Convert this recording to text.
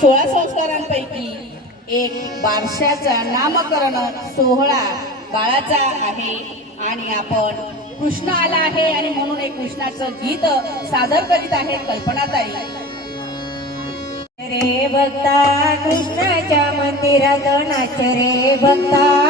सोळा संस्कारांपैकी एक बारशाचा नामकरण सोहळा बाळाचा आहे. आणि आपण कृष्ण आला आहे आणि म्हणून एक कृष्णाचं गीत सादर करीत आहे कल्पनाताई रे भक्ता कृष्णाच्या मंदिरात नाच रे भक्ता.